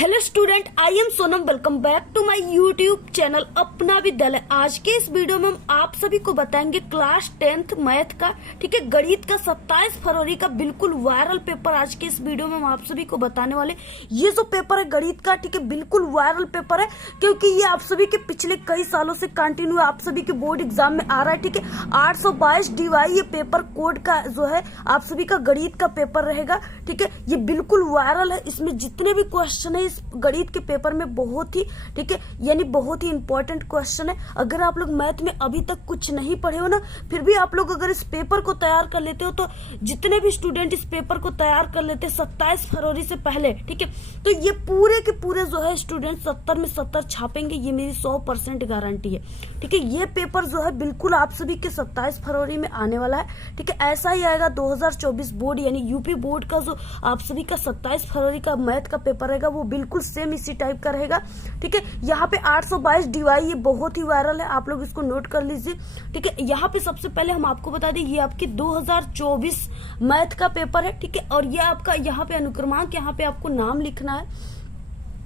Hello student, I am Sonam. Welcome back to my YouTube channel Apna Vidyalaya. आज के इस video में हम आप सभी को बताएंगे क्लास 10th मैथ का, ठीक है, गणित का 27 फरवरी का बिल्कुल वायरल पेपर। आज के इस वीडियो में हम आप सभी को बताने वाले ये जो पेपर है गणित का, ठीक है, बिल्कुल वायरल पेपर है क्योंकि ये आप सभी के पिछले कई सालों से कंटिन्यू आप सभी के बोर्ड एग्जाम में आ रहा है, ठीक है। 822 DY ये पेपर कोड का जो है आप सभी का गणित का पेपर रहेगा, ठीक है। ये बिल्कुल वायरल है। इसमें जितने भी क्वेश्चन है इस गणित के पेपर में बहुत ही, ठीक है, यानी बहुत ही इंपॉर्टेंट क्वेश्चन है। अगर आप लोग मैथ में अभी तक कुछ नहीं पढ़े हो ना, फिर भी आप लोग अगर इस पेपर को तैयार कर लेते हो, तो जितने भी स्टूडेंट इस पेपर को तैयार कर लेते हैं 27 फरवरी से पहले, ठीक है, तो ये पूरे के पूरे जो है स्टूडेंट 70 में 70 छापेंगे। ये मेरी 100% गारंटी है, ठीक है। ये पेपर जो है बिल्कुल आप सभी के 27 फरवरी में आने वाला है, ठीक है। ऐसा ही आएगा 2024 बोर्ड यानी यूपी बोर्ड का जो आप सभी का 27 फरवरी का मैथ का पेपर रहेगा वो बिल्कुल सेम इसी टाइप का रहेगा, ठीक है। यहाँ पे 822 DY ये बहुत ही वायरल है, आप लोग इसको नोट कर लीजिए, ठीक है। यहाँ पे सबसे पहले हम आपको बता दें ये आपकी 2024 मैथ का पेपर है, ठीक है। और ये आपका यहाँ पे अनुक्रमांक, यहाँ पे आपको नाम लिखना है।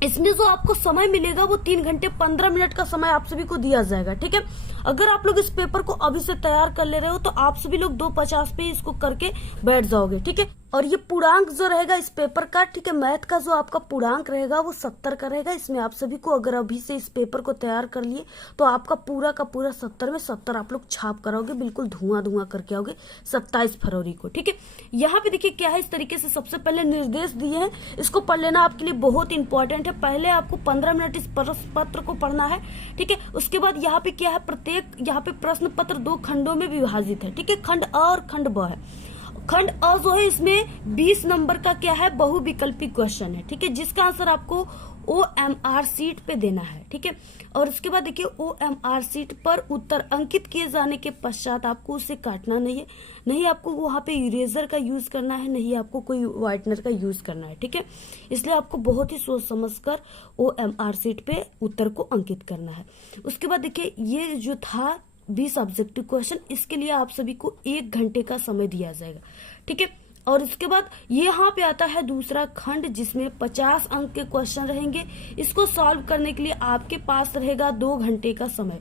इसमें जो आपको समय मिलेगा वो 3 घंटे 15 मिनट का समय आप सभी को दिया जाएगा, ठीक है। अगर आप लोग इस पेपर को अभी से तैयार कर ले रहे हो तो आप सभी लोग 250 पे इसको करके बैठ जाओगे, ठीक है। और ये पूर्णांक जो रहेगा इस पेपर का, ठीक है, मैथ का जो आपका पूर्णांक रहेगा वो 70 का रहेगा। इसमें आप सभी को अगर अभी से इस पेपर को तैयार कर लिए तो आपका पूरा का पूरा 70 में 70 आप लोग छाप कराओगे, बिल्कुल धुआं धुआं करके आओगे 27 फरवरी को, ठीक है। यहाँ पे देखिए क्या है, इस तरीके से सबसे पहले निर्देश दिए हैं, इसको पढ़ लेना आपके लिए बहुत इंपॉर्टेंट है। पहले आपको 15 मिनट इस प्रश्न पत्र को पढ़ना है, ठीक है। उसके बाद यहाँ पे क्या है, प्रत्येक यहाँ पे प्रश्न पत्र 2 खंडों में विभाजित है, ठीक है। खंड अ और खंड ब है। खंड अ जो है इसमें 20 नंबर का क्या है, बहुविकल्पी क्वेश्चन है, ठीक है, जिसका आंसर आपको OMR सीट पे देना है, ठीक है। और उसके बाद देखिए OMR सीट पर उत्तर अंकित किए जाने के पश्चात आपको उसे काटना नहीं है, नहीं आपको वहां पे इरेजर का यूज करना है, नहीं आपको कोई व्हाइटनर का यूज करना है, ठीक है। इसलिए आपको बहुत ही सोच समझकर OMR सीट पे उत्तर को अंकित करना है। उसके बाद देखिए ये जो था 20 ऑब्जेक्टिव क्वेश्चन, इसके लिए आप सभी को 1 घंटे का समय दिया जाएगा, ठीक है। और उसके बाद यहाँ पे आता है दूसरा खंड जिसमें 50 अंक के क्वेश्चन रहेंगे। इसको सॉल्व करने के लिए आपके पास रहेगा 2 घंटे का समय,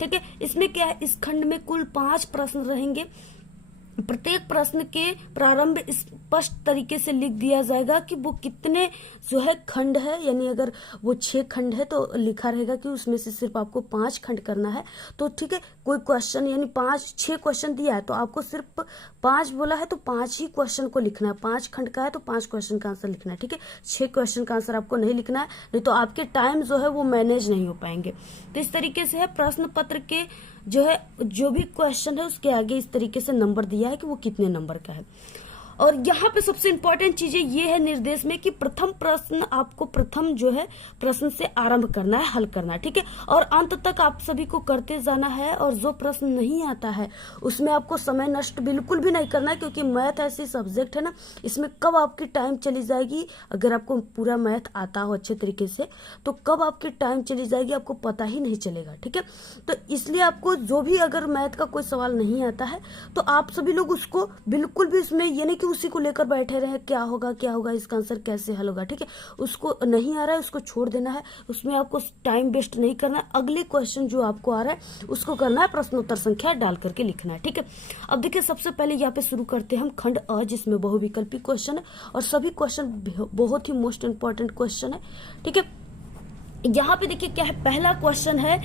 ठीक है। इसमें क्या है, इस खंड में कुल 5 प्रश्न रहेंगे। प्रत्येक प्रश्न के प्रारंभ स्पष्ट तरीके से लिख दिया जाएगा कि वो कितने जो है खंड है, यानी अगर वो 6 खंड है तो लिखा रहेगा कि उसमें से सिर्फ आपको 5 खंड करना है, तो ठीक है। कोई क्वेश्चन यानी 6 क्वेश्चन दिया है तो आपको सिर्फ 5 बोला है तो 5 ही क्वेश्चन को लिखना है। 5 खंड का है तो 5 क्वेश्चन का आंसर लिखना है, ठीक है। 6 क्वेश्चन का आंसर आपको नहीं लिखना है, नहीं तो आपके टाइम जो है वो मैनेज नहीं हो पाएंगे। तो इस तरीके से है प्रश्न पत्र के जो है जो भी क्वेश्चन है उसके आगे इस तरीके से नंबर दिया है कि वो कितने नंबर का है। और यहाँ पे सबसे इंपॉर्टेंट चीजें ये है निर्देश में कि प्रथम प्रश्न आपको प्रथम जो है प्रश्न से आरंभ करना है, हल करना है, ठीक है। और अंत तक आप सभी को करते जाना है। और जो प्रश्न नहीं आता है उसमें आपको समय नष्ट बिल्कुल भी नहीं करना है, क्योंकि मैथ ऐसी सब्जेक्ट है ना, इसमें कब आपकी टाइम चली जाएगी, अगर आपको पूरा मैथ आता हो अच्छे तरीके से तो कब आपकी टाइम चली जाएगी आपको पता ही नहीं चलेगा, ठीक है। तो इसलिए आपको जो भी अगर मैथ का कोई सवाल नहीं आता है तो आप सभी लोग उसको बिल्कुल भी उसमें ये नहीं कि उसी को लेकर बैठे रहे क्या होगा इसका आंसर कैसे हल होगा, ठीक है। उसको नहीं आ रहा है उसको छोड़ देना है, उसमें आपको टाइम वेस्ट नहीं करना है। अगले क्वेश्चन जो आपको आ रहा है उसको करना है, प्रश्नोत्तर संख्या डाल करके लिखना है, ठीक है। अब देखिए सबसे पहले यहाँ पे शुरू करते हैं हम खंड अ जिसमें बहुविकल्पी क्वेश्चन है और सभी क्वेश्चन बहुत ही मोस्ट इंपॉर्टेंट क्वेश्चन है, ठीक है। यहाँ पे देखिए क्या है, पहला क्वेश्चन है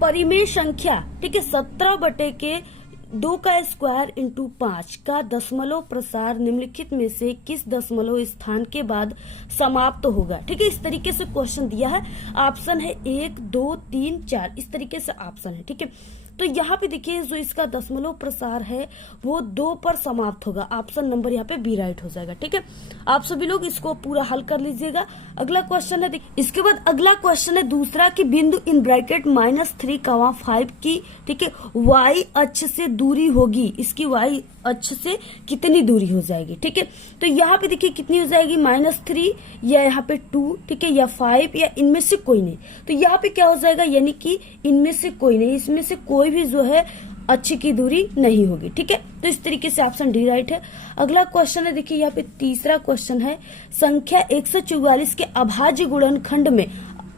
परिमेय संख्या, ठीक है, 17/2 का स्क्वायर इंटू 5 का दशमलव प्रसार निम्नलिखित में से किस दशमलव स्थान के बाद समाप्त होगा, ठीक है। इस तरीके से क्वेश्चन दिया है। ऑप्शन है 1, 2, 3, 4, इस तरीके से ऑप्शन है, ठीक है। तो यहाँ पे देखिए जो इसका दशमलव प्रसार है वो 2 पर समाप्त होगा। ऑप्शन नंबर यहाँ पे बी राइट हो जाएगा, ठीक है। आप सभी लोग इसको पूरा हल कर लीजिएगा। अगला क्वेश्चन है, इसके बाद अगला क्वेश्चन है दूसरा कि बिंदु इन ब्रैकेट -3, 5 की, ठीक है, y अक्ष से दूरी होगी, इसकी y अक्ष से कितनी दूरी हो जाएगी, ठीक है। तो यहाँ पे देखिए कितनी हो जाएगी, -3 या यहाँ पे 2, ठीक है, या 5 या इनमें से कोई नहीं। तो यहाँ पे क्या हो जाएगा, यानी कि इनमें से कोई नहीं, इसमें से कोई भी जो है अक्ष की दूरी नहीं होगी, ठीक है। तो इस तरीके से ऑप्शन डी राइट है। अगला क्वेश्चन है, देखिए यहाँ पे तीसरा क्वेश्चन है, संख्या 144 के अभाज्य गुणनखंड में,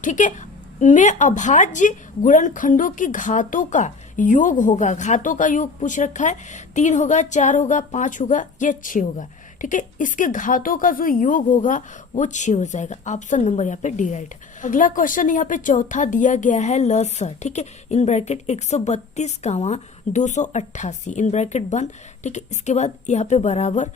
ठीक है, में अभाज्य गुणनखंडों की घातों का योग होगा। घातों का योग पूछ रखा है, 3 होगा, 4 होगा, 5 होगा या 6 होगा, ठीक है। इसके घातों का जो योग होगा वो 6 हो जाएगा। ऑप्शन नंबर यहाँ पे डी राइट है। अगला क्वेश्चन यहाँ पे चौथा दिया गया है, लसा, ठीक है, in bracket 132 comma 288 in bracket बंद, ठीक है। इसके बाद यहाँ पे बराबर,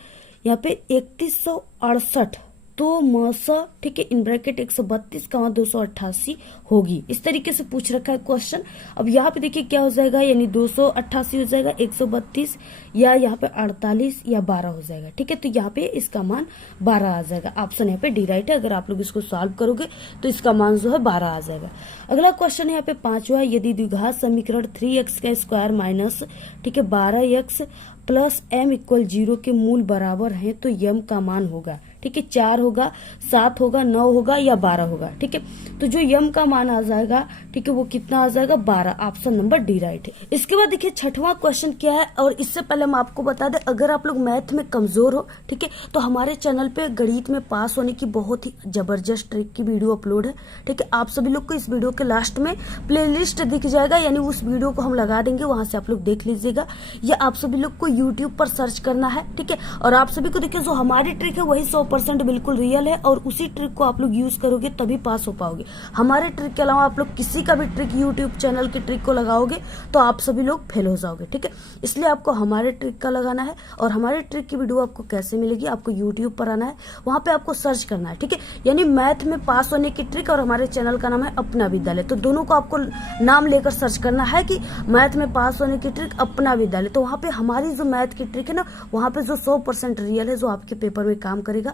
यहाँ पे 3168 तो मसा, ठीक है, इन ब्रैकेट 132 कामा 288 होगी। इस तरीके से पूछ रखा है क्वेश्चन। अब यहाँ पे देखिए क्या हो जाएगा, यानी 288 हो जाएगा, 132 या यहाँ पे 48 या 12 हो जाएगा, ठीक है। तो यहाँ पे इसका मान 12 आ जाएगा। ऑप्शन यहाँ पे डी राइट है। अगर आप लोग इसको सॉल्व करोगे तो इसका मान जो है 12 आ जाएगा। अगला क्वेश्चन यहाँ पे 5वां, यदि द्विघात समीकरण 3x का स्क्वायर माइनस, ठीक है, 12x प्लस m इक्वल 0 के मूल बराबर है तो m का मान होगा, ठीक है, 4 होगा, 7 होगा, 9 होगा या 12 होगा, ठीक है। तो जो m का मान आ जाएगा, ठीक है, वो कितना आ जाएगा, 12। ऑप्शन नंबर डी राइट है। इसके बाद देखिए छठवां क्वेश्चन क्या है, और इससे पहले हम आपको बता दें, अगर आप लोग मैथ में कमजोर हो, ठीक है, तो हमारे चैनल पे गणित में पास होने की बहुत ही जबरदस्त ट्रिक की वीडियो अपलोड है, ठीक है। आप सभी लोग को इस वीडियो के लास्ट में प्लेलिस्ट दिख जाएगा, यानी उस वीडियो को हम लगा देंगे, वहां से आप लोग देख लीजिएगा। या आप सभी लोग को यूट्यूब पर सर्च करना है, ठीक है। और आप सभी को देखिए जो हमारी ट्रिक है वही 100% बिल्कुल रियल है, और उसी ट्रिक को आप लोग यूज करोगे तभी पास हो पाओगे। हमारे ट्रिक के अलावा आप लोग किसी का भी ट्रिक यूट्यूब चैनल की ट्रिक को लगाओगे तो आप सभी लोग फेल हो जाओगे, ठीक है। इसलिए आपको हमारे ट्रिक का लगाना है। और हमारे ट्रिक की वीडियो आपको कैसे मिलेगी, आपको यूट्यूब पर आना है, वहां पे आपको सर्च करना है, ठीक है। यानी मैथ में पास होने की ट्रिक, और हमारे चैनल का नाम है अपना विद्यालय, तो दोनों को आपको नाम लेकर सर्च करना है कि मैथ में पास होने की ट्रिक अपना विद्यालय। तो वहां पे हमारी जो मैथ की ट्रिक है ना, वहां पे जो 100% रियल है, जो आपके पेपर में काम करेगा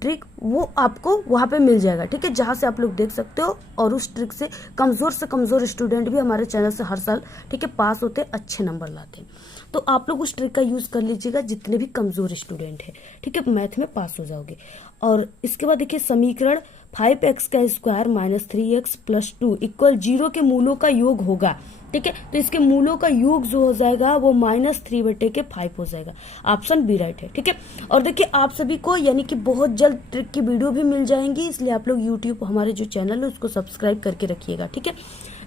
ट्रिक, वो आपको वहां पे मिल जाएगा, ठीक है, जहां से आप लोग देख सकते हो। और उस ट्रिक से कमजोर स्टूडेंट भी हमारे चैनल से हर साल, ठीक है, पास होते, अच्छे नंबर लाते हैं। तो आप लोग उस ट्रिक का यूज कर लीजिएगा, जितने भी कमजोर स्टूडेंट है, ठीक है, मैथ में पास हो जाओगे। और इसके बाद देखिए समीकरण 5x का square minus 3x plus 2 equal 0 के मूलों का योग होगा, ठीक है। तो इसके मूलों का योग जो हो जाएगा वो -3/5 हो जाएगा। ऑप्शन बी राइट है, ठीक है। और देखिए आप सभी को यानी कि बहुत जल्द ट्रिक की वीडियो भी मिल जाएंगी, इसलिए आप लोग यूट्यूब हमारे जो चैनल है उसको सब्सक्राइब करके रखिएगा, ठीक है।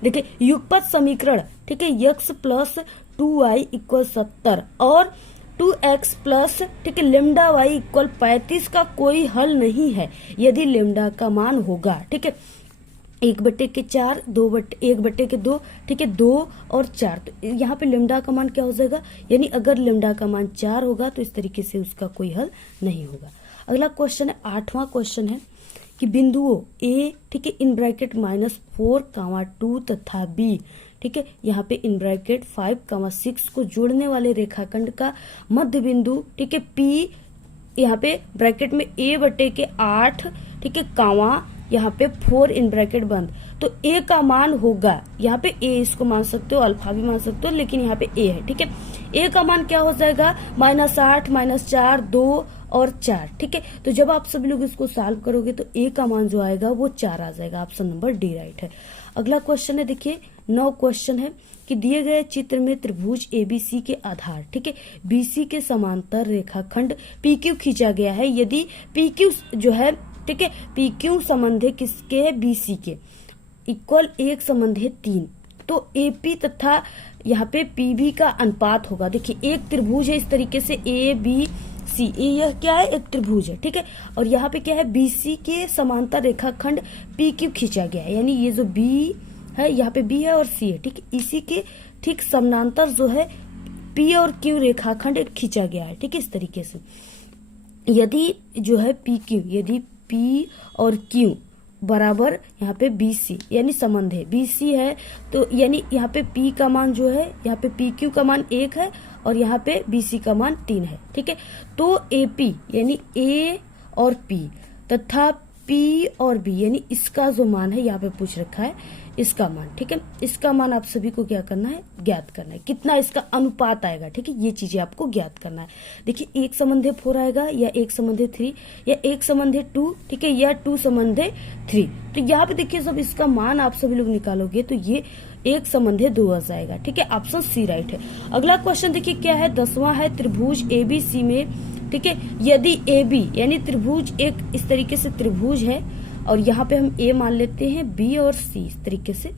देखिए युगपत समीकरण, ठीक है, x प्लस 2y इक्वल 70 और 2x प्लस, ठीक है, लेमडा y इक्वल 35 का कोई हल नहीं है यदि लेमडा का मान होगा, ठीक है, 1/4, 1/2, ठीक है, 2 और 4। तो यहाँ पे लेमडा का मान क्या हो जाएगा, यानी अगर लेमडा का मान 4 होगा तो इस तरीके से उसका कोई हल नहीं होगा। अगला क्वेश्चन है, 8वां क्वेश्चन है कि बिंदुओं ए, ठीक है, इन ब्रैकेट -4, 2 तथा बी, ठीक है, यहाँ पे इन ब्रैकेट 5, 6 को जोड़ने वाले रेखाखंड का मध्य बिंदु, ठीक है, पी, यहाँ पे ब्रैकेट में a/8, ठीक है, कामा यहाँ पे 4 इन ब्रैकेट बंद। तो a का मान होगा, यहाँ पे a इसको मान सकते हो, अल्फा भी मान सकते हो, लेकिन यहाँ पे a है, ठीक है। a का मान क्या हो जाएगा, -8, -4, 2 और 4, ठीक है। तो जब आप सभी लोग इसको सॉल्व करोगे तो a का मान जो आएगा वो 4 आ जाएगा। ऑप्शन नंबर डी राइट है। अगला क्वेश्चन है, देखिए 9 क्वेश्चन है कि दिए गए चित्र में त्रिभुज ABC के आधार, ठीक है, BC के समांतर रेखाखंड PQ खींचा गया है। यदि PQ जो है, ठीक है, PQ संबंध है किसके है, BC के, इक्वल 1 संबंध है 3, तो AP तथा यहाँ पे PB का अनुपात होगा। देखिए एक त्रिभुज है इस तरीके से ABC, यह क्या है, एक त्रिभुज है, ठीक है। और यहाँ पे क्या है, BC के समांतर रेखाखंड PQ खींचा गया है, यानी ये जो B है, यहाँ पे B है और C है, ठीक है, इसी के ठीक समानांतर जो है P और Q रेखाखंड खींचा गया है, ठीक है, इस तरीके से। यदि जो है PQ, यदि P और Q बराबर यहाँ पे BC, यानी संबंध है, BC है तो यानी यहाँ पे P का मान जो है, यहाँ पे PQ का मान 1 है और यहाँ पे BC का मान 3 है, ठीक है। तो AP यानी A और P तथा P और B यानी इसका जो मान है यहाँ पे पूछ रखा है, इसका मान, ठीक है। इसका मान आप सभी को क्या करना है, ज्ञात करना है, कितना इसका अनुपात आएगा, ठीक है। ये चीजें आपको ज्ञात करना है। देखिए 1 संबंधी 4 आएगा, या 1 संबंधी 3, या 1 संबंधी 2, ठीक है, या 2 संबंधी 3। तो यहाँ पे देखिए जब इसका मान आप सभी लोग निकालोगे तो ये 1 संबंधी 2 आ जाएगा, ठीक है। ऑप्शन सी राइट है। अगला क्वेश्चन देखिए क्या है, 10वां है, त्रिभुज ABC में, ठीक है, यदि AB यानी त्रिभुज एक इस तरीके से त्रिभुज है, और यहाँ पे हम A मान लेते हैं, B और C इस तरीके से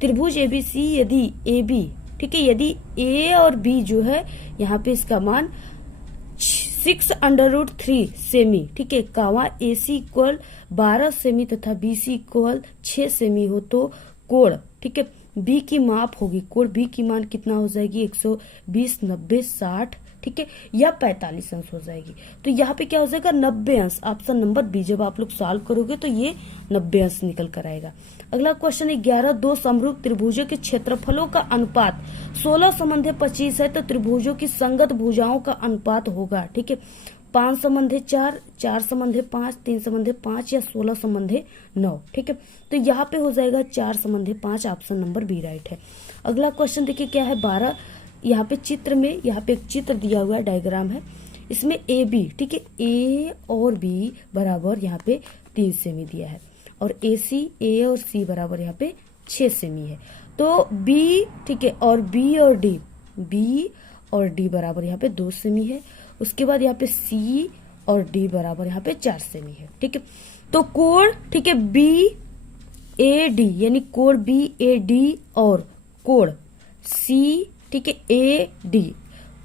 त्रिभुज ABC, यदि AB, ठीक है, यदि A और B जो है यहाँ पे इसका मान 6√3 सेमी, ठीक है, कावा AC इक्वल 12 सेमी तथा BC इक्वल 6 सेमी हो, तो कोण, ठीक है, B की माप होगी, कोण B की मान कितना हो जाएगी, 120, 90, 60, ठीक है, या 45 अंश हो जाएगी। तो यहाँ पे क्या हो जाएगा, 90 अंश। ऑप्शन नंबर बी जब आप लोग सॉल्व करोगे तो ये 90 अंश निकल कर आएगा। अगला क्वेश्चन है 11, 2 समरूप त्रिभुजों के क्षेत्रफलों का अनुपात 16 संबंधी 25 है, तो त्रिभुजों की संगत भुजाओं का अनुपात होगा, ठीक है, 5 संबंधी 4, 4 संबंधी 5, 3 संबंधी 5, या 16 संबंधी 9, ठीक है। तो यहाँ पे हो जाएगा 4 संबंधी 5, ऑप्शन नंबर बी राइट है। अगला क्वेश्चन देखिए क्या है, 12, यहाँ पे चित्र में, यहाँ पे एक चित्र दिया हुआ है, डायग्राम है, इसमें AB, ठीक है, A और B बराबर यहाँ पे 3 सेमी दिया है, और AC A और C बराबर यहाँ पे 6 सेमी है। तो B, ठीक है, और B और D बराबर यहाँ पे 2 सेमी है। उसके बाद यहाँ पे C और D बराबर यहाँ पे 4 सेमी है, ठीक है। तो कोण, ठीक है, BAD यानी कोण BAD और कोण C, ठीक है, AD,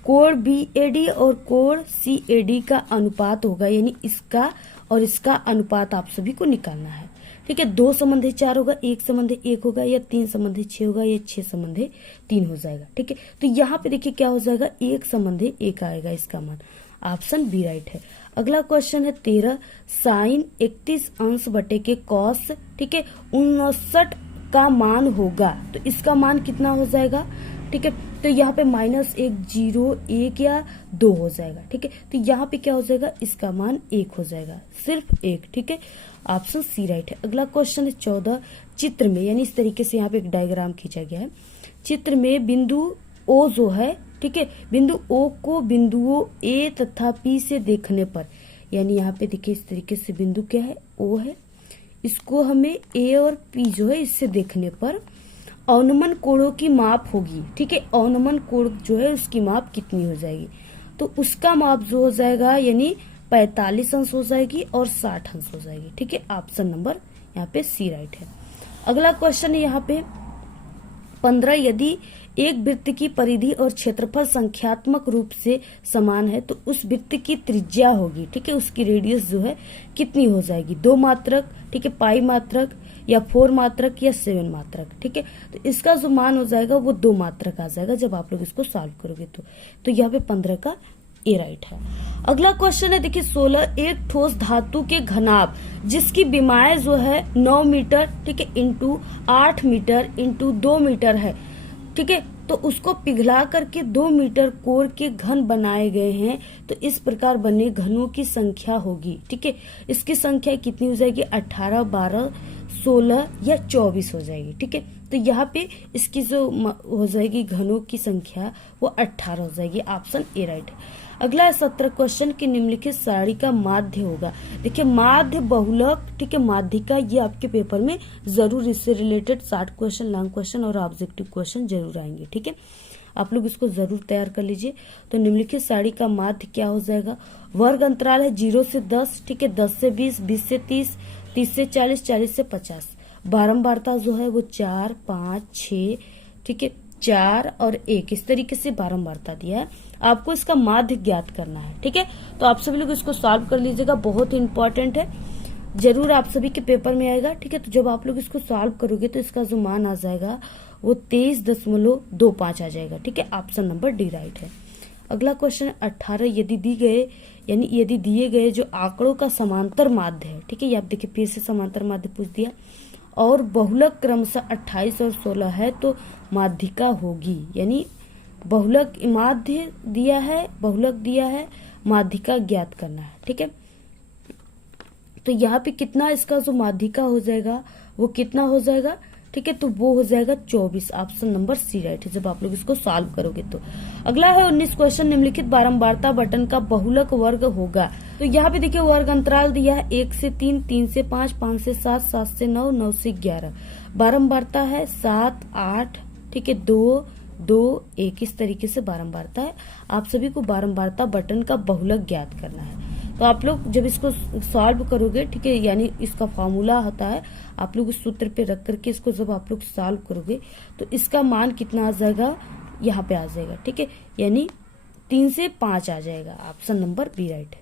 कोण BAD और कोण CAD का अनुपात होगा, यानी इसका और इसका अनुपात आप सभी को निकालना है, ठीक है। 2 संबंधी 4 होगा, 1 संबंधी 1 होगा, या 3 संबंधी 6 होगा, या 6 संबंधी 3 हो जाएगा, ठीक है। तो यहाँ पे देखिए क्या हो जाएगा, 1 संबंधी 1 आएगा इसका मान, ऑप्शन बी राइट है। अगला क्वेश्चन है 13, साइन 31 अंश बटे के कॉस, ठीक है, 59 का मान होगा, तो इसका मान कितना हो जाएगा, ठीक है। तो यहाँ पे -1, 0, 1 या 2 हो जाएगा, ठीक है। तो यहाँ पे क्या हो जाएगा, इसका मान 1 हो जाएगा, सिर्फ 1, ठीक है, ऑप्शन सी राइट है। अगला क्वेश्चन है 14, चित्र में, यानी इस तरीके से यहाँ पे एक डायग्राम खींचा गया है, चित्र में बिंदु O जो है, ठीक है, बिंदु O को बिंदुओं A तथा P से देखने पर, यानी यहाँ पे देखिए इस तरीके से बिंदु क्या है, O है, इसको हमें A और P जो है इससे देखने पर अवनमन कोणों की माप होगी, ठीक है, अवनमन कोण जो है उसकी माप कितनी हो जाएगी, तो उसका माप जो हो जाएगा यानी 45 अंश हो जाएगी और 60 अंश हो जाएगी, ठीक है, ऑप्शन नंबर यहाँ पे सी राइट है। अगला क्वेश्चन है यहाँ पे 15, यदि एक वृत्त की परिधि और क्षेत्रफल संख्यात्मक रूप से समान है, तो उस वृत्त की त्रिज्या होगी, ठीक है, उसकी रेडियस जो है कितनी हो जाएगी, 2 मात्रक, ठीक है, पाई मात्रक, या 4 मात्रक, या 7 मात्रक, ठीक है। तो इसका जो मान हो जाएगा वो 2 मात्रक आ जाएगा जब आप लोग इसको सॉल्व करोगे तो यहाँ पे 15 का ए राइट है। अगला क्वेश्चन है देखिए 16, एक ठोस धातु के घनाभ जिसकी विमाएं जो है 9 मीटर, ठीक है, इंटू 8 मीटर इंटू 2 मीटर है, ठीक है, तो उसको पिघला करके 2 मीटर कोर के घन बनाए गए हैं, तो इस प्रकार बने घनों की संख्या होगी, ठीक है। इसकी संख्या कितनी हो जाएगी, 18, 12, 16 या 24 हो जाएगी, ठीक है। तो यहाँ पे इसकी जो हो जाएगी घनों की संख्या वो 18 हो जाएगी, ऑप्शन ए राइट है। अगला है 17 क्वेश्चन की निम्नलिखित सारणी का माध्य होगा। देखिए माध्य, बहुलक, ठीक है, माध्यिका, ये आपके पेपर में जरूर इससे related short question, long question और ऑब्जेक्टिव क्वेश्चन जरूर आएंगे, ठीक है, आप लोग इसको जरूर तैयार कर लीजिए। तो निम्नलिखित सारणी का माध्य क्या हो जाएगा, वर्ग अंतराल है 0 से 10, ठीक है, 10 से 20, 20 से 30, 30 से 40, 40 से 50, बारंबारता जो है वो 4, 5, 6, ठीक है, 4 और 1, इस तरीके से बारंबारता दिया है, आपको इसका माध्य ज्ञात करना है, ठीक है। तो आप सभी लोग इसको सॉल्व कर लीजिएगा, बहुत ही इंपॉर्टेंट है, जरूर आप सभी के पेपर में आएगा, ठीक है। तो जब आप लोग इसको सॉल्व करोगे तो इसका जो मान आ जाएगा वो 23.25 आ जाएगा, ठीक है, ऑप्शन नंबर डी राइट है। अगला क्वेश्चन 18, यदि दिए गए जो आंकड़ों का समांतर माध्य है, ठीक है, ये आप देखिए फिर से समांतर माध्य पूछ दिया, और बहुलक क्रमशः 28 और 16 है, तो माध्यिका होगी, यानी बहुलक माध्य दिया है, बहुलक दिया है, माध्यिका ज्ञात करना है, ठीक है। तो यहाँ पे कितना इसका जो माध्यिका हो जाएगा वो कितना हो जाएगा, ठीक है, तो वो हो जाएगा 24। ऑप्शन नंबर सी राइट है जब आप लोग इसको सॉल्व करोगे तो। अगला है 19 क्वेश्चन, निम्नलिखित बारंबारता बटन का बहुलक वर्ग होगा। तो यहाँ पे देखिए वर्ग अंतराल दिया है 1 से 3, 3 से 5, 5 से 7, 7 से 9, 9 से 11। बारंबारता है 7, 8, ठीक है, 2, 2, 1, इस तरीके से बारंबारता है। आप सभी को बारंबारता बटन का बहुलक ज्ञात करना है। तो आप लोग जब इसको सॉल्व करोगे, ठीक है, यानी इसका फॉर्मूला होता है, आप लोग इस सूत्र पे रख करके इसको जब आप लोग सॉल्व करोगे तो इसका मान कितना आ जाएगा, यहाँ पे आ जाएगा, ठीक है, यानी 3 से 5 आ जाएगा। ऑप्शन नंबर बी राइट है।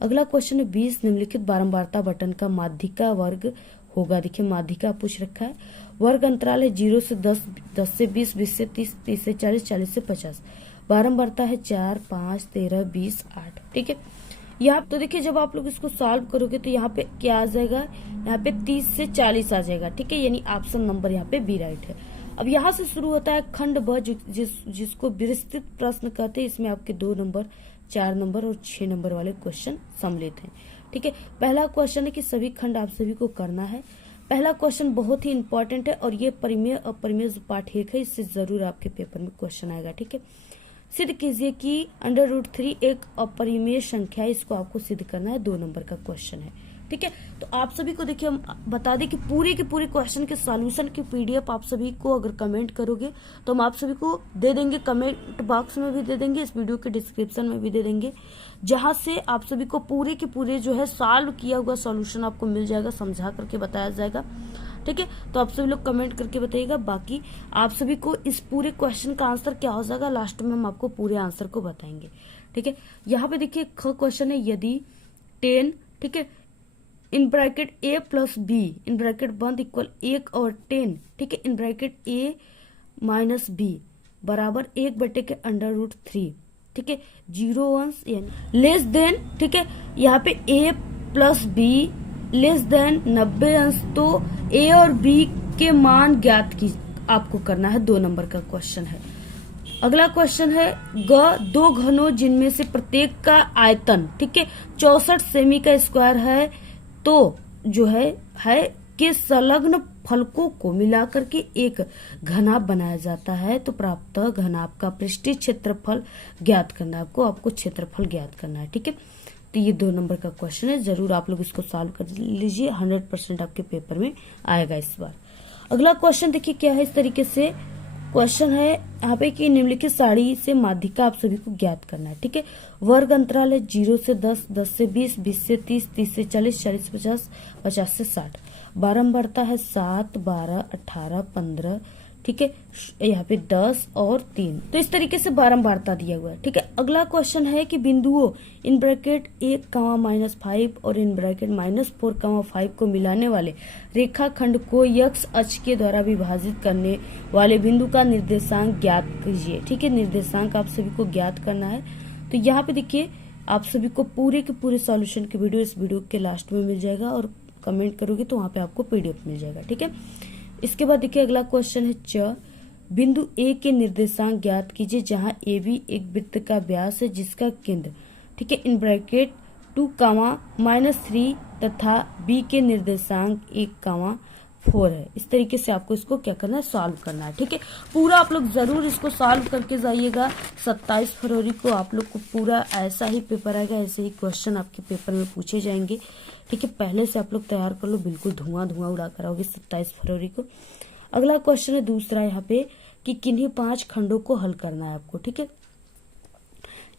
अगला क्वेश्चन है 20, निम्नलिखित बारंबारता बटन का माध्यिका वर्ग होगा। देखिए माध्यिका पूछ रखा है, वर्ग अंतराल है 0 से 10, 10 से 20, 20 से 30, 30 से 40, 40 से 50। बारंबारता है 4, 5, 13, 20, 8, ठीक है। यहाँ तो देखिए जब आप लोग इसको सॉल्व करोगे तो यहाँ पे क्या आ जाएगा, यहाँ पे 30 से 40 आ जाएगा, ठीक है, यानी ऑप्शन नंबर यहाँ पे बी राइट है। अब यहाँ से शुरू होता है खंड ब, जिसको विस्तृत प्रश्न कहते हैं। इसमें आपके 2 नंबर, 4 नंबर और 6 नंबर वाले क्वेश्चन सम्मिलित हैं, ठीक है। पहला क्वेश्चन है कि सभी खंड आप सभी को करना है। पहला क्वेश्चन बहुत ही इंपॉर्टेंट है और ये परिमेय अपरिमेय पार्ट 1 है, इससे जरूर आपके पेपर में क्वेश्चन आएगा, ठीक है। सिद्ध कीजिए कि √3 एक अपरिमेय संख्या है, इसको आपको सिद्ध करना है, 2 नंबर का क्वेश्चन है, ठीक है। तो आप सभी को देखिए हम बता दें कि पूरे के पूरे क्वेश्चन के सॉल्यूशन की पीडीएफ आप सभी को अगर कमेंट करोगे तो हम आप सभी को दे देंगे, कमेंट बॉक्स में भी दे देंगे, इस वीडियो के डिस्क्रिप्शन में भी दे देंगे, जहां से आप सभी को पूरे के पूरे जो है सॉल्व किया हुआ सॉल्यूशन आपको मिल जाएगा, समझा करके बताया जाएगा, ठीक है। तो आप सभी लोग कमेंट करके बताइएगा। बाकी आप सभी को इस पूरे क्वेश्चन का आंसर क्या हो जाएगा लास्ट में हम आपको पूरे आंसर को बताएंगे, ठीक है। यहाँ पे देखिए क्वेश्चन है, यदि 10, ठीक है, in bracket a plus B in bracket बंद इक्वल 1 और 10, ठीक है, in bracket a minus B बराबर 1/√3, ठीक है, 0 1 यानी लेस देन, ठीक है, यहाँ पे a plus be less than 90 अंश, तो ए और बी के मान ज्ञात की आपको करना है, 2 नंबर का क्वेश्चन है। अगला क्वेश्चन है दो घनों जिनमें से प्रत्येक का आयतन, ठीक है, 64 सेमी का स्क्वायर है, तो जो है के संलग्न फलकों को मिलाकर के एक घनाभ बनाया जाता है, तो प्राप्त घनाभ का पृष्ठीय क्षेत्रफल ज्ञात करना है आपको क्षेत्रफल ज्ञात करना है, ठीक है। तो ये 2 नंबर का क्वेश्चन है, जरूर आप लोग इसको सॉल्व कर लीजिए, 100% आपके पेपर में आएगा इस बार। अगला क्वेश्चन देखिए क्या है, इस तरीके से क्वेश्चन है यहाँ पे कि निम्नलिखित सारणी से माध्यिका आप सभी को ज्ञात करना है, ठीक है। वर्ग अंतराल है 0 से 10, 10 से 20, 20 से 30, 30 से 40, 40 से 50, 50 से 60। बारंबारता है 7, 12, 18, 15, ठीक है, यहाँ पे 10 और 3, तो इस तरीके से बारंबारता दिया हुआ है, ठीक है। अगला क्वेश्चन है कि बिंदुओं इन ब्रैकेट 1, -5 और इन ब्रैकेट -4, 5 को मिलाने वाले रेखाखंड को x अक्ष के द्वारा विभाजित करने वाले बिंदु का निर्देशांक ज्ञात कीजिए, ठीक है। निर्देशांक आप सभी को ज्ञात करना है। तो यहाँ पे देखिए आप सभी को पूरे के पूरे सॉल्यूशन की वीडियो इस वीडियो के लास्ट में मिल जाएगा, और कमेंट करोगे तो वहां पे आपको पीडीएफ मिल जाएगा, ठीक है। इसके बाद देखिए अगला क्वेश्चन है बिंदु ए के निर्देशांक ज्ञात कीजिए, जहां ए बी एक वृत्त का व्यास है जिसका केंद्र, ठीक है, इन ब्रैकेट 2, -3 तथा बी के निर्देशांक 1, 4 है। इस तरीके से आपको इसको क्या करना है, सॉल्व करना है, ठीक है। पूरा आप लोग जरूर इसको सॉल्व करके जाइएगा। 27 फरवरी को आप लोग को पूरा ऐसा ही पेपर आएगा, ऐसे ही क्वेश्चन आपके पेपर में पूछे जाएंगे, ठीक है। पहले से आप लोग तैयार कर लो, बिल्कुल धुआं उड़ा कर आओगे 27 फरवरी को। अगला क्वेश्चन है दूसरा यहाँ पे कि किन्हीं 5 खंडों को हल करना है आपको, ठीक है।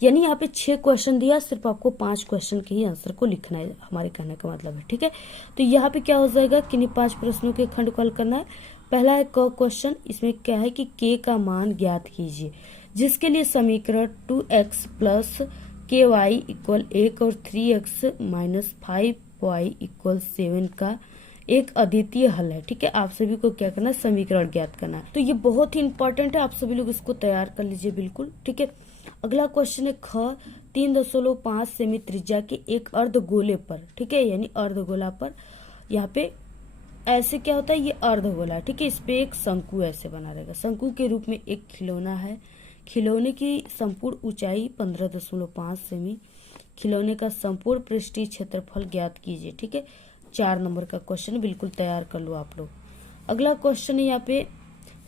यानी यहाँ पे 6 क्वेश्चन दिया, सिर्फ आपको 5 क्वेश्चन के ही आंसर को लिखना है, हमारे कहने का मतलब है, ठीक है। तो यहाँ पे क्या हो जाएगा, किन्हीं 5 प्रश्नों के खंड को हल करना है। पहला है क क्वेश्चन, इसमें क्या है कि k का मान ज्ञात कीजिए, जिसके लिए समीकरण 2x प्लस ky इक्वल 1 और 3x माइनस 5y इक्वल 7 का एक अद्वितीय हल है, ठीक है। आप सभी को क्या करना है, समीकरण ज्ञात करना है। तो ये बहुत ही इंपॉर्टेंट है, आप सभी लोग इसको तैयार कर लीजिए बिल्कुल, ठीक है। अगला क्वेश्चन है 3.5 सेमी त्रिज्या के एक अर्धगोले पर, ठीक है, यानी अर्धगोला पर, यहाँ पे ऐसे क्या होता है, ये अर्धगोला, ठीक है, इस पे एक शंकु ऐसे बना रहेगा। शंकु के रूप में एक खिलौना है, खिलौने की संपूर्ण ऊंचाई 15.5 सेमी खिलौने का संपूर्ण पृष्ठीय क्षेत्रफल ज्ञात कीजिए। ठीक है, 4 नंबर का क्वेश्चन, बिल्कुल तैयार कर लो आप लोग। अगला क्वेश्चन है यहाँ पे,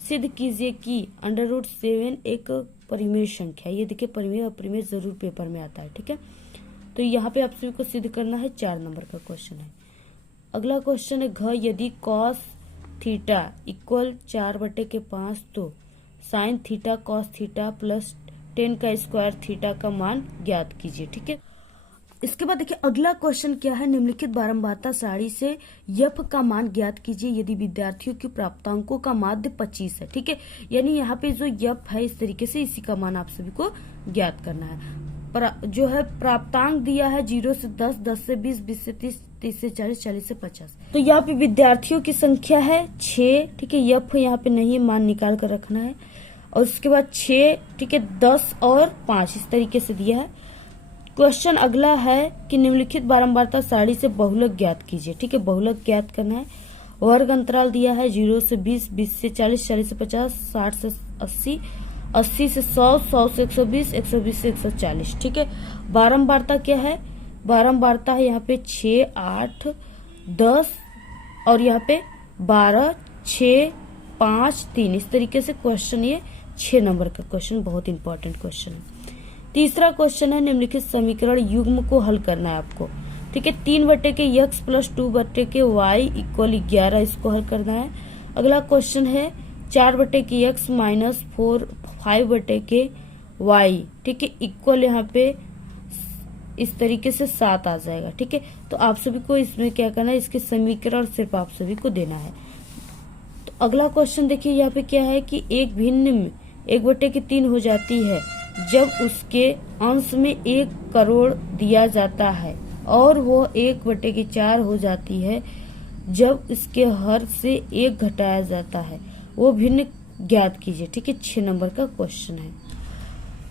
सिद्ध कीजिए कि √7 एक परिमेय संख्या है। ये देखिए परिमेय और परिमेय जरूर पेपर में आता है। ठीक है, तो यहाँ पे आप सभी को सिद्ध करना है, 4 नंबर का क्वेश्चन है। अगला क्वेश्चन है, यदि कॉस थीटा इक्वल 4/5 तो sine theta cos theta plus 10 का स्क्वायर थीटा का मान ज्ञात कीजिए। ठीक है, इसके बाद देखिए अगला क्वेश्चन क्या है, निम्नलिखित बारंबारता सारणी से यफ का मान ज्ञात कीजिए यदि विद्यार्थियों के प्राप्तांकों का माध्य 25 है। ठीक है, यानी यहाँ पे जो यफ है इस तरीके से इसी का मान आप सभी को ज्ञात करना है। जो है प्राप्तांक दिया है 0 से 10, 10 से 20, 20 से 30, 30 से 40, 40 से 50। तो यहाँ पे विद्यार्थियों की संख्या है 6। ठीक है, यफ यहाँ पे नहीं है, मान निकाल कर रखना है। और उसके बाद 6, ठीक है, 10 और 5 इस तरीके से दिया है। क्वेश्चन अगला है कि निम्नलिखित बारंबारता सारणी से बहुलक ज्ञात कीजिए। ठीक है, बहुलक ज्ञात करना है। वर्ग अंतराल दिया है 0 से 20, 20 से 40, 40 से 50, 60 से 80, 80 से 100, 100 से 120, 120 से 140। ठीक है, बारंबारता क्या है, बारंबारता है यहाँ पे 6, 8, 10 और यहाँ पे 12, 6, 5, 3 इस तरीके से क्वेश्चन, ये 6 नंबर का क्वेश्चन बहुत इंपॉर्टेंट क्वेश्चन है। तीसरा क्वेश्चन है, निम्नलिखित समीकरण युग्म को हल करना है आपको। ठीक है, 3/x प्लस 2/y इक्वल 11 इसको हल करना है। अगला क्वेश्चन है 4/x माइनस 5/y, ठीक है, इक्वल यहाँ पे इस तरीके से 7 आ जाएगा। ठीक है, तो आप सभी को इसमें क्या करना है, इसके समीकरण सिर्फ आप सभी को देना है। तो अगला क्वेश्चन देखिए यहाँ पे क्या है कि एक भिन्न में 1/3 हो जाती है जब उसके अंश में 1 करोड़ दिया जाता है और वो 1/4 हो जाती है जब इसके हर से 1 घटाया जाता है, वो भिन्न ज्ञात कीजिए। ठीक है, 6 नंबर का क्वेश्चन है।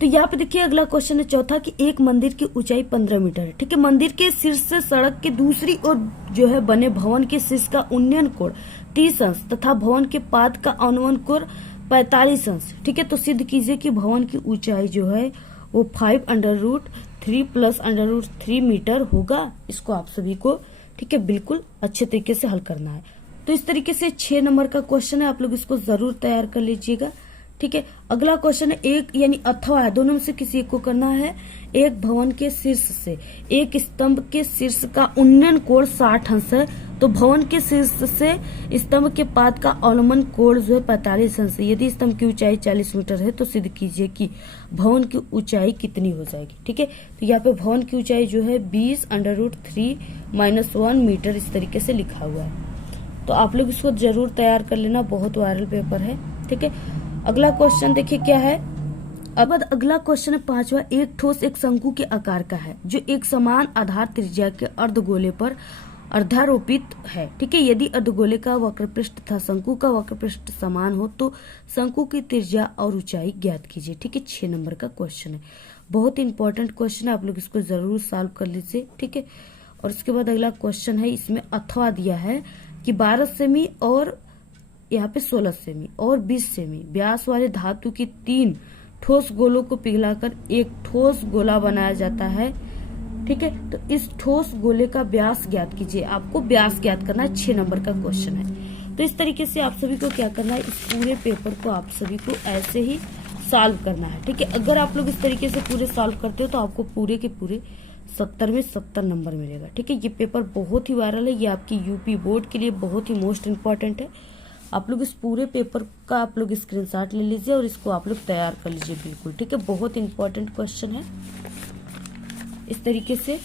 तो यहाँ पे देखिए अगला क्वेश्चन है चौथा कि एक मंदिर की ऊंचाई 15 मीटर है। ठीक है, मंदिर के शीर्ष से सड़क के दूसरी ओर जो है बने भवन के शीर्ष का उन्नयन कोण 30 अंश तथा भवन के पाद का अनुवन कोण 45 अंश। ठीक है, तो सिद्ध कीजिए कि भवन की ऊंचाई जो है वो 5√3 प्लस √3 मीटर होगा। इसको आप सभी को, ठीक है, बिल्कुल अच्छे तरीके से हल करना है। तो इस तरीके से 6 नंबर का क्वेश्चन है, आप लोग इसको जरूर तैयार कर लीजिएगा। ठीक है, अगला क्वेश्चन है एक यानी अथवा है, दोनों में से किसी एक को करना है। एक भवन के शीर्ष से एक स्तंभ के शीर्ष का उन्नयन कोण 60 अंश है, तो भवन के शीर्ष से स्तंभ के पाद का अवलंबन कोण जो है 45 अंश है। यदि स्तंभ की ऊंचाई 40 मीटर है तो सिद्ध कीजिए कि भवन की ऊंचाई कितनी हो जाएगी। ठीक है, तो यहाँ पे भवन की ऊंचाई जो है 20√3 - 1 मीटर इस तरीके से लिखा हुआ है। तो आप लोग इसको जरूर तैयार कर लेना, बहुत वायरल पेपर है। ठीक है, अगला क्वेश्चन देखिए क्या है। अब अगला क्वेश्चन है 5वां, एक ठोस एक शंकु के आकार का है जो एक समान आधार त्रिज्या के अर्धगोले पर अर्धारोपित है। ठीक है, यदि अर्धगोले का वक्रपृष्ठ तथा शंकु का वक्रपृष्ठ समान हो तो शंकु की त्रिज्या और ऊंचाई ज्ञात कीजिए। ठीक है, 6 नंबर का क्वेश्चन है, बहुत इंपॉर्टेंट क्वेश्चन है, आप लोग इसको जरूर सॉल्व कर लीजिए। ठीक है, और उसके बाद अगला क्वेश्चन है, इसमें अथवा दिया है कि 12 सेमी और यहाँ पे 16 सेमी और 20 सेमी व्यास वाले धातु की 3 ठोस गोलों को पिघलाकर एक ठोस गोला बनाया जाता है। ठीक है, तो इस ठोस गोले का व्यास ज्ञात कीजिए। आपको व्यास ज्ञात करना है, 6 नंबर का क्वेश्चन है। तो इस तरीके से आप सभी को क्या करना है, इस पूरे पेपर को आप सभी को ऐसे ही सॉल्व करना है। ठीक है, अगर आप लोग इस तरीके से पूरे सॉल्व करते हो तो आपको पूरे के पूरे 70 में 70 नंबर मिलेगा। ठीक है, ये पेपर बहुत ही वायरल है, ये आपकी यूपी बोर्ड के लिए बहुत ही मोस्ट इम्पोर्टेंट है। आप लोग इस पूरे पेपर का आप लोग स्क्रीनशॉट ले लीजिए और इसको आप लोग तैयार कर लीजिए बिल्कुल। ठीक है, बहुत इंपॉर्टेंट क्वेश्चन है, इस तरीके से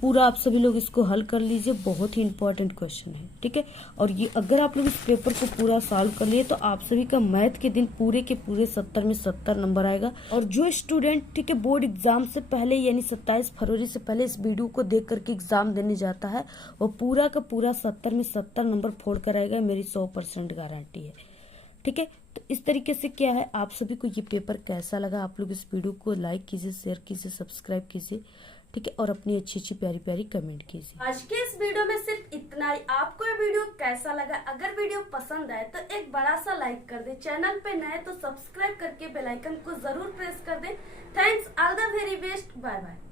पूरा आप सभी लोग इसको हल कर लीजिए, बहुत ही इंपॉर्टेंट क्वेश्चन है। ठीक है, और ये अगर आप लोग इस पेपर को पूरा सॉल्व कर लिए तो आप सभी का मैथ के दिन पूरे के पूरे 70 में 70 नंबर आएगा। और जो स्टूडेंट, ठीक है, बोर्ड एग्जाम से पहले यानी 27 फरवरी से पहले इस वीडियो को देख करके एग्जाम देने जाता है, वो पूरा का पूरा 70 में 70 नंबर फोड़ कर आएगा, मेरी 100% गारंटी है। ठीक है, तो इस तरीके से क्या है, आप सभी को ये पेपर कैसा लगा, आप लोग इस वीडियो को लाइक कीजिए, शेयर कीजिए, सब्सक्राइब कीजिए। ठीक है, और अपनी अच्छी अच्छी प्यारी प्यारी कमेंट कीजिए। आज के इस वीडियो में सिर्फ इतना ही। आपको ये वीडियो कैसा लगा? अगर वीडियो पसंद आए तो एक बड़ा सा लाइक कर दे, चैनल पे नए तो सब्सक्राइब करके बेल आइकन को जरूर प्रेस कर दे। Thanks, all the very best, bye bye.